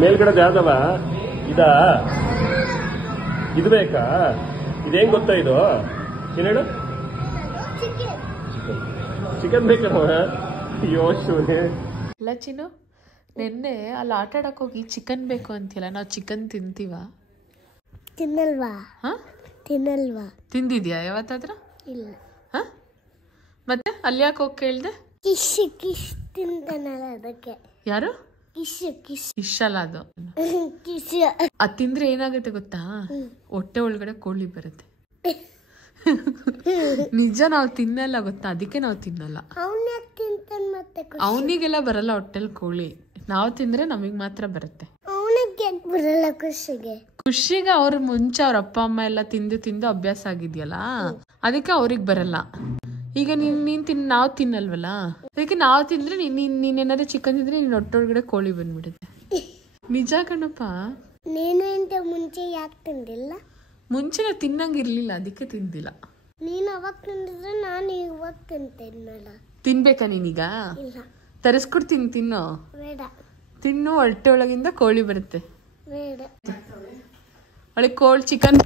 ಮೇಲ್ಗಡೆ ಯಾವ್ದವ ಇದ ಇದು ಬೇಕಾ? ಇದೇನ್ ಗೊತ್ತಾ ಇದು? ಏನ್ ಹೇಳು? ಚಿಕನ್ ಬೇಕಲ್ವ? ಅಯ್ಯೋ ಶಿವನೇ. ಇಲ್ಲ ಚಿನ್ನು, ನಿನ್ನೆ ಅಲ್ಲಿ ಆಟ ಆಡಕ್ ಹೋಗಿ ಚಿಕನ್ ಬೇಕು ಅಂತಿಲ್ಲ, ನಾವು ಚಿಕನ್ ತಿಂತೀವ? ತಿನ್ನಲ್ವಾ? ತಿನ್ನಲ್ವಾ? ತಿಂದಿದ್ಯಾ ಯಾವತ್ತಾದ್ರೂ? ಇಲ್ಲ. ಮತ್ತೆ ಅಲ್ಲಿ ಯಾಕೆ ಹೋಗಿ ಕೇಳ್ದೆ? ಕಿಶ್ ತಿಂತಾನಲ್ಲ ಅದಕ್ಕೆ. ಯಾರು? ಕಿಶ್ ಫಿಶ್ ಅಲ್ಲ ಅದು. ಕಿಶ್ ಅದು ತಿಂದ್ರೆ ಏನಾಗುತ್ತೆ ಗೊತ್ತಾ? ಹೊಟ್ಟೆ ಒಳಗಡೆ ಕೋಳಿ ಬರುತ್ತೆ. ನಿಜ, ನಾವು ತಿನ್ನಲ್ಲ ಗೊತ್ತಾ, ಅದಕ್ಕೆ ನಾವು ತಿನ್ನಲ್ಲ. ಅವನಿಗೆಲ್ಲ ಬರಲ್ಲ ಹೊಟ್ಟೆಲ್ ಕೋಳಿ, ನಾವು ತಿಂದ್ರೆ ನಮಗ್ ಮಾತ್ರ ಬರುತ್ತೆ. ಬರಲ್ಲ ಖುಷಿಗೆ ಅವ್ರ ಮುಂಚೆ ಅವ್ರ ಅಪ್ಪ ಅಮ್ಮ ಎಲ್ಲ ತಿಂದು ತಿಂದು ಅಭ್ಯಾಸ ಆಗಿದ್ಯಲ್ಲ, ಅದಕ್ಕೆ ಅವ್ರಿಗೆ ಬರಲ್ಲ. ಈಗ ನೀನ್ ನಾವು ತಿನ್ನಲ್ವಲ್ಲ, ಅದಕ್ಕೆ ನಾವು ತಿಂದ್ರೆ ನೀನೇನಾದ್ರು ಚಿಕನ್ ತಿಂದ್ರೆ ನಿನ್ ಹೊಟ್ಟೆ ಒಳಗಡೆ ಕೋಳಿ ಬಂದ್ಬಿಡುತ್ತೆ. ನಿಜ ಕಣಪ್ಪ. ನೀನು ಮುಂಚೆ ಯಾಕೆ ತಿಂದಿಲ್ಲ? ಮುಂಚೆ ನಾವು ತಿನ್ನಂಗಿರ್ಲಿಲ್ಲ, ಅದಕ್ಕೆ ತಿಂದಿಲ್ಲ. ನೀನು ಅವಾಗ ತಿಂದಿದ್ರೆ ನಾನು ಇವಾಗ ತಿಂತೇನಲ್ಲ. ತಿನ್ಬೇಕಾ ನೀನೀಗ? ಇಲ್ಲ. ತರಿಸ್ಕೊಡ್ತೀನಿ, ತಿನ್ನು. ಬೇಡ. ತಿನ್ನು, ಹೊಟ್ಟೆ ಒಳಗಿಂದ ಕೋಳಿ ಬರುತ್ತೆ. ಬೇಡ. ಒಳಗೆ ಚಿಕನ್